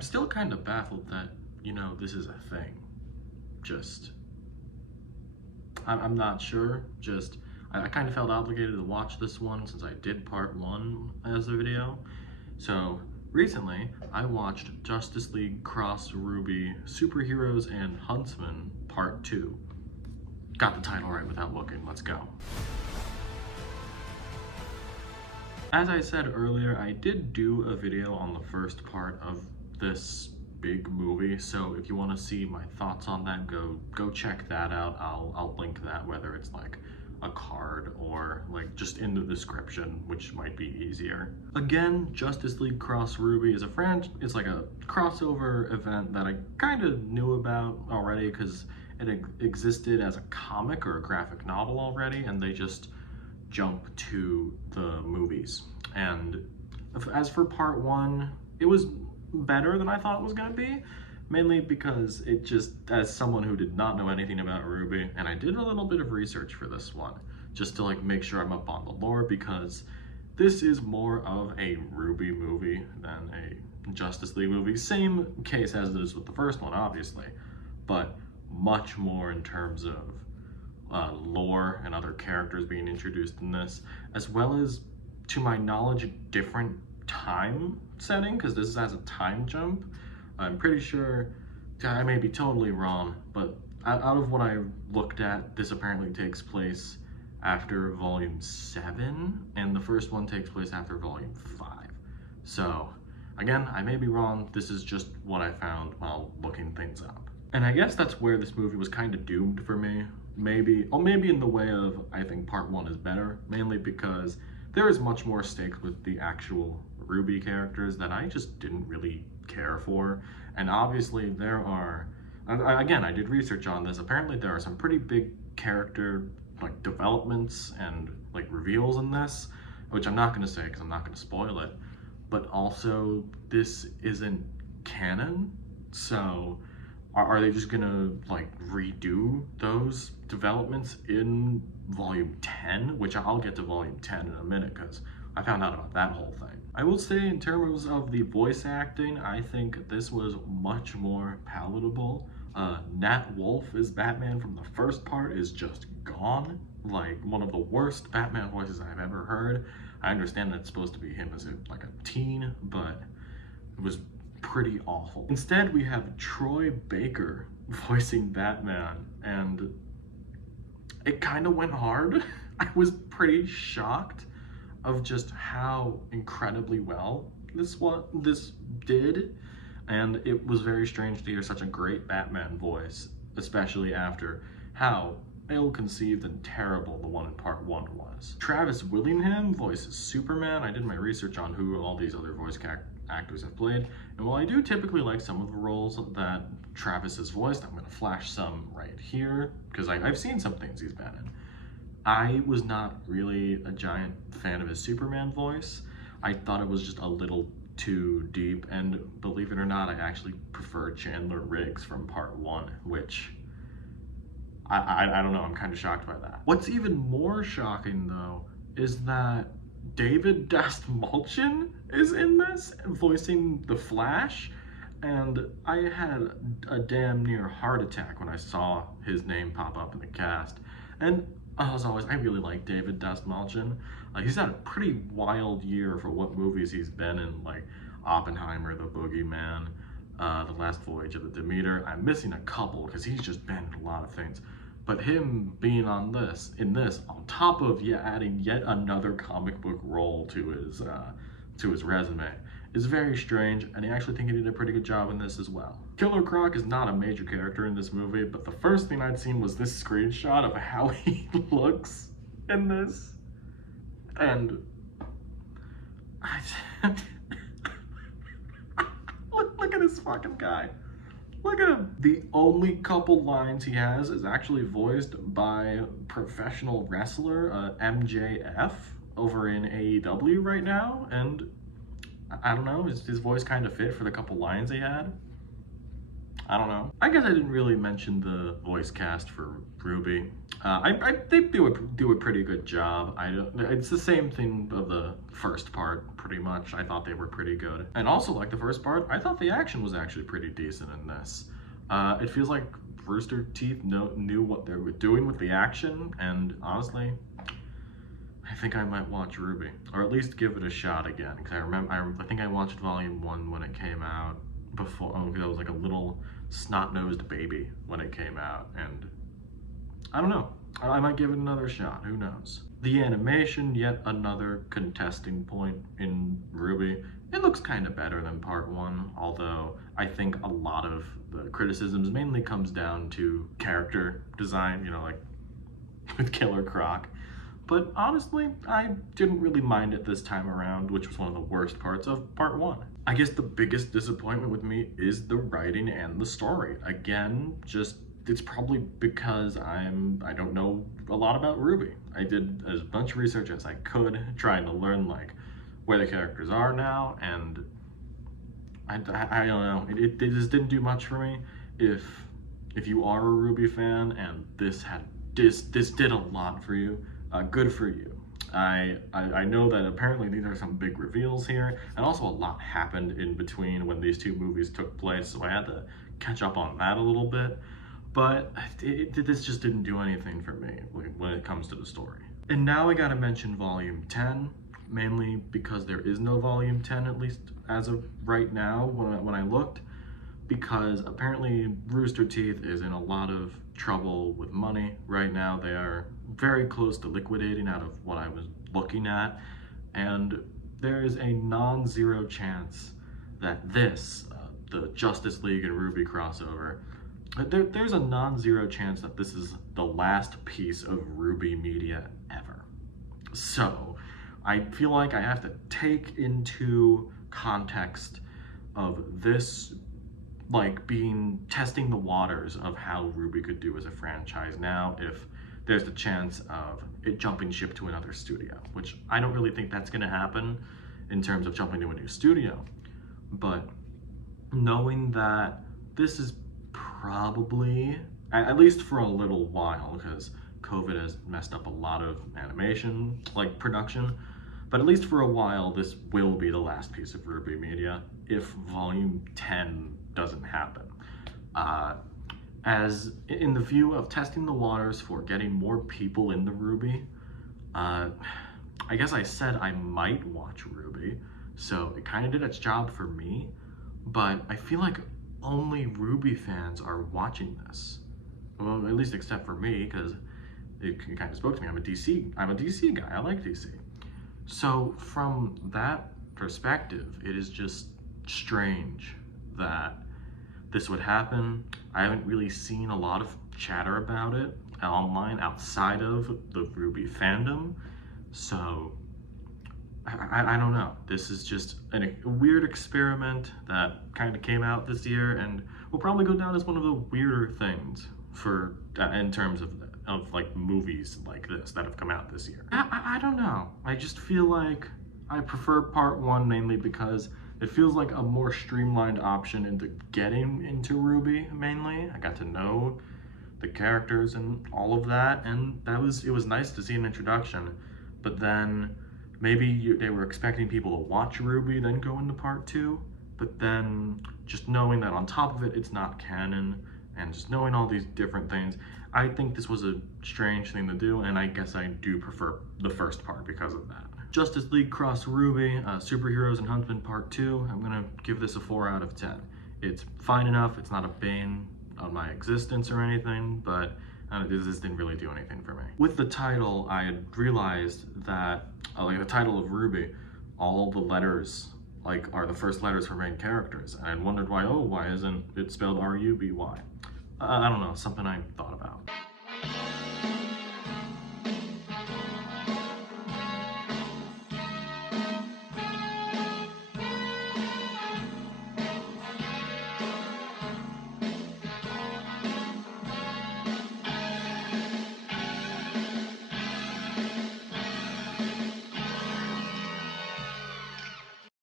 I'm still kind of baffled that, you know, this is a thing. Just, I'm not sure. Just, I kind of felt obligated to watch this one since I did part 1 as a video. So recently, I watched Justice League X RWBY Superheroes and Huntsmen Part 2. Got the title right without looking, let's go. As I said earlier, I did do a video on the first part of this big movie, so if you want to see my thoughts on that, go check that out. I'll link that, whether it's like a card or like just in the description, which might be easier. Again, Justice League X RWBY is it's like a crossover event that I kind of knew about already because it existed as a comic or a graphic novel already, and they just jump to the movies. And as for part 1, it was better than I thought it was gonna be, mainly because it just, as someone who did not know anything about RWBY, and I did a little bit of research for this one, just to like make sure I'm up on the lore, because this is more of a RWBY movie than a Justice League movie. Same case as it is with the first one, obviously, but much more in terms of lore and other characters being introduced in this, as well as, to my knowledge, a different time setting, because this has a time jump. I'm pretty sure, I may be totally wrong, but out of what I looked at, this apparently takes place after Volume 7, and the first one takes place after Volume 5. So, again, I may be wrong. This is just what I found while looking things up. And I guess that's where this movie was kind of doomed for me. Maybe in the way of, I think part 1 is better, mainly because there is much more stakes with the actual RWBY characters that I just didn't really care for. And obviously there are, again, I did research on this, apparently there are some pretty big character like developments and like reveals in this, which I'm not going to say because I'm not going to spoil it, but also this isn't canon, so are they just gonna like redo those developments in Volume 10? Which I'll get to Volume 10 in a minute because I found out about that whole thing. I will say in terms of the voice acting, I think this was much more palatable. Nat Wolff as Batman from the first part is just gone. Like one of the worst Batman voices I've ever heard. I understand that it's supposed to be him as like a teen, but it was pretty awful. Instead, we have Troy Baker voicing Batman, and it kind of went hard. I was pretty shocked of just how incredibly well this did, and it was very strange to hear such a great Batman voice, especially after how ill-conceived and terrible the one in part 1 was. Travis Willingham voices Superman. I did my research on who all these other voice actors have played, and while I do typically like some of the roles that Travis has voiced, I'm going to flash some right here because I've seen some things he's been in. I was not really a giant fan of his Superman voice. I thought it was just a little too deep, and believe it or not, I actually prefer Chandler Riggs from part 1, which I don't know, I'm kind of shocked by that. What's even more shocking though is that David Dastmalchian is in this, voicing the Flash, and I had a damn near heart attack when I saw his name pop up in the cast. And as always, I really like David Dastmalchian. He's had a pretty wild year for what movies he's been in, like Oppenheimer, The Boogeyman, The Last Voyage of the Demeter. I'm missing a couple because he's just been in a lot of things. But him being in this, on top of adding yet another comic book role to his resume, is very strange, and I actually think he did a pretty good job in this as well. Killer Croc is not a major character in this movie, but the first thing I'd seen was this screenshot of how he looks in this, and look at this fucking guy. Look at him. The only couple lines he has is actually voiced by professional wrestler MJF over in AEW right now, and I don't know, his voice kind of fit for the couple lines he had. I don't know. I guess I didn't really mention the voice cast for Ruby. They do a pretty good job. It's the same thing of the first part, pretty much. I thought they were pretty good. And also, like the first part, I thought the action was actually pretty decent in this. It feels like Rooster Teeth knew what they were doing with the action, and honestly, I think I might watch Ruby, or at least give it a shot again. Because I think I watched Volume 1 when it came out before. Oh, I was like a little snot-nosed baby when it came out, and I don't know. I might give it another shot. Who knows? The animation, yet another contesting point in Ruby. It looks kind of better than Part 1, although I think a lot of the criticisms mainly comes down to character design, you know, like with Killer Croc. But honestly, I didn't really mind it this time around, which was one of the worst parts of Part 1. I guess the biggest disappointment with me is the writing and the story. Again, it's probably because I don't know a lot about Ruby. I did as much research as I could, trying to learn like where the characters are now, and I don't know. It just didn't do much for me. If you are a Ruby fan and this did a lot for you, good for you. I know that apparently these are some big reveals here, and also a lot happened in between when these two movies took place, so I had to catch up on that a little bit. But this just didn't do anything for me when it comes to the story. And now I gotta mention Volume 10, mainly because there is no Volume 10, at least as of right now when I looked, because apparently Rooster Teeth is in a lot of trouble with money right now. They are very close to liquidating out of what I was looking at, and there is a non-zero chance that this, the Justice League and Ruby crossover, there's a non-zero chance that this is the last piece of Ruby media ever. So I feel like I have to take into context of this like testing the waters of how Ruby could do as a franchise now if there's the chance of it jumping ship to another studio, which I don't really think that's going to happen in terms of jumping to a new studio. But knowing that this is probably, at least for a little while, because COVID has messed up a lot of animation, like production, but at least for a while, this will be the last piece of Ruby media if Volume 10 doesn't happen. As in the view of testing the waters for getting more people into Ruby, I guess I said I might watch Ruby, so it kind of did its job for me, but I feel like only Ruby fans are watching this. Well, at least except for me, because it kind of spoke to me. I'm a DC guy. I like DC. So from that perspective, it is just strange that this would happen. I haven't really seen a lot of chatter about it online outside of the Ruby fandom. So I don't know. This is just a weird experiment that kind of came out this year, and will probably go down as one of the weirder things for in terms of like movies like this that have come out this year. I don't know. I just feel like I prefer Part 1 mainly because it feels like a more streamlined option into getting into Ruby mainly. I got to know the characters and all of that, and it was nice to see an introduction, but then maybe they were expecting people to watch Ruby, then go into Part 2, but then just knowing that on top of it, it's not canon, and just knowing all these different things, I think this was a strange thing to do, and I guess I do prefer the first part because of that. Justice League Cross Ruby, Superheroes and Huntsmen Part 2, I'm gonna give this a 4 out of 10. It's fine enough, it's not a bane on my existence or anything, but this didn't really do anything for me. With the title, I had realized that, like the title of Ruby, all the letters are the first letters for main characters, and I wondered why isn't it spelled R-U-B-Y? I don't know, something I thought about.